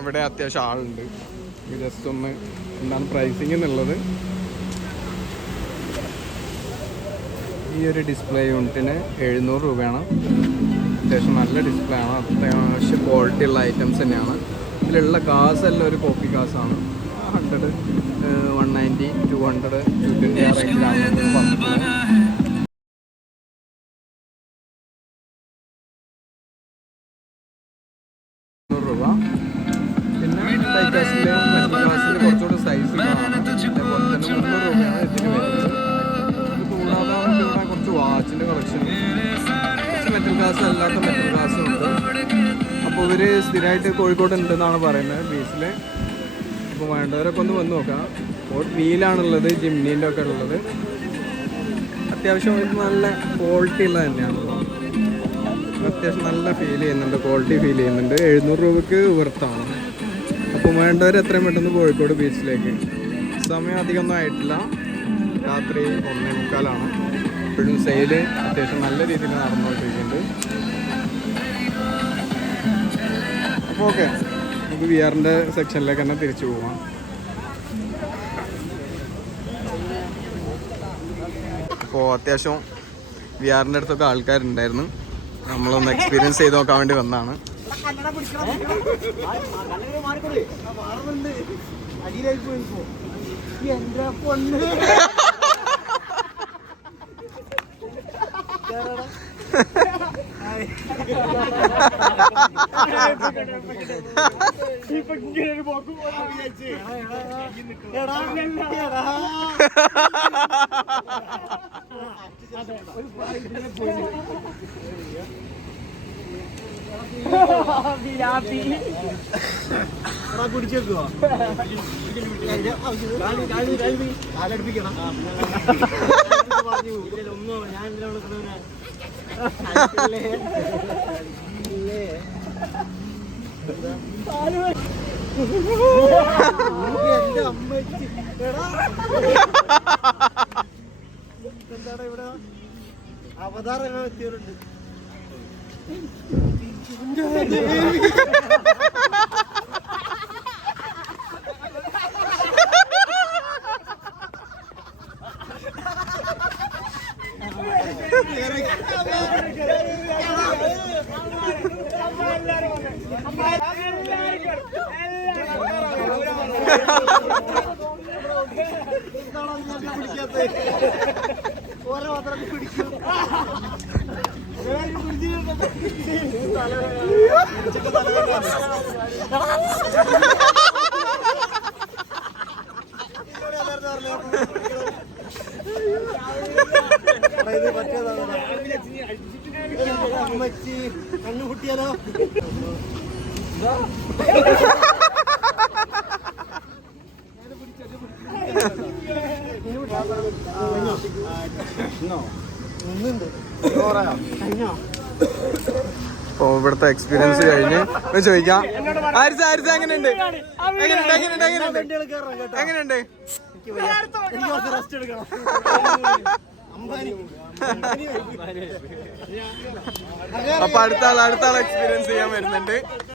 ഇവിടെ അത്യാവശ്യം ആളുണ്ട്. ജസ്റ്റ് ഒന്ന് എന്താണ് പ്രൈസിങ് എന്നുള്ളത്. ഈ ഒരു ഡിസ്പ്ലേ യൂണിറ്റിന് എഴുന്നൂറ് രൂപയാണ്. അത്യാവശ്യം നല്ല ഡിസ്പ്ലേ ആണ്. അത്യാവശ്യം ക്വാളിറ്റി ഉള്ള ഐറ്റംസ് തന്നെയാണ്. ഇതിലുള്ള കാസ് എല്ലാം ഒരു copy കാസാണ് hundred one ninety two hundred two twenty ആ രൂപ. മറ്റു കുറച്ചുകൂടി സൈസ് കൂടാതെ കുറച്ച് വാച്ചിന്റെ കളക്ഷൻ കുറച്ച് മെറ്റൽ ഗ്ലാസ് അല്ലാത്ത മെറ്റൽ ഗ്ലാസ്സും ഉണ്ട്. അപ്പോൾ ഇവർ സ്ഥിരമായിട്ട് കോഴിക്കോട് ഉണ്ടെന്നാണ് പറയുന്നത് ബീച്ചിൽ അപ്പോൾ വേണ്ടവരൊക്കെ ഒന്ന് വന്ന് നോക്കാം. വീലാണുള്ളത് ജിംനീന്റെ ഒക്കെ ഉള്ളത്. അത്യാവശ്യം ഇത് നല്ല ക്വാളിറ്റി ഉള്ളത് തന്നെയാണ്. അത്യാവശ്യം നല്ല ഫീൽ ചെയ്യുന്നുണ്ട് ക്വാളിറ്റി ഫീൽ ചെയ്യുന്നുണ്ട്. എഴുന്നൂറ് രൂപയ്ക്ക് വർത്താണ് അപ്പോൾ വേണ്ടവർ എത്രയും പെട്ടെന്ന് കോഴിക്കോട് ബീച്ചിലേക്ക്. സമയം അധികമൊന്നും ആയിട്ടില്ല. രാത്രി ഒന്നേ മുക്കാലാണ്. ഇപ്പോഴും സെയിൽ അത്യാവശ്യം നല്ല രീതിയിൽ നടന്നുകൊണ്ടിരിക്കുന്നുണ്ട്. അപ്പോൾ ഓക്കെ. നമുക്ക് വി ആറിന്റെ സെക്ഷനിലേക്ക് തന്നെ തിരിച്ചു പോവാം. അപ്പോൾ അത്യാവശ്യം വി ആറിന്റെ അടുത്തൊക്കെ ആൾക്കാരുണ്ടായിരുന്നു. നമ്മളൊന്ന് എക്സ്പീരിയൻസ് ചെയ്ത് നോക്കാൻ വേണ്ടി വന്നതാണ്. കല്ലട പിടിക്കണം. മാറിക്കൂടെ മാറുന്നുണ്ട് അടിയിലായി പോയിപ്പോ എന്റെ പൊണ്ണ് ഒരു കുടിച്ചേക്കുവോ കാലടുപ്പിക്കണം ഒന്നോ ഞാൻ എന്റെ അമ്മച്ചി എന്താണ് ഇവിടെ അവതാരം എത്തിയവരുണ്ട്. പിടിക്കാത്ത ഓരോ മാത്രം പിടിക്കും. അമ്മച്ചി കണ്ണു കുട്ടിയാലോ കഴിഞ്ഞോ അപ്പോൾ ഇവിടുത്തെ എക്സ്പീരിയൻസ് കഴിഞ്ഞ്. ചോദിക്കാം. ആരിച്ച ആരിച്ച എങ്ങനെയുണ്ട്? എങ്ങനെയുണ്ട് അപ്പൊ അടുത്ത ആൾ അടുത്ത ആൾ എക്സ്പീരിയൻസ് ചെയ്യാൻ വരുന്നുണ്ട്.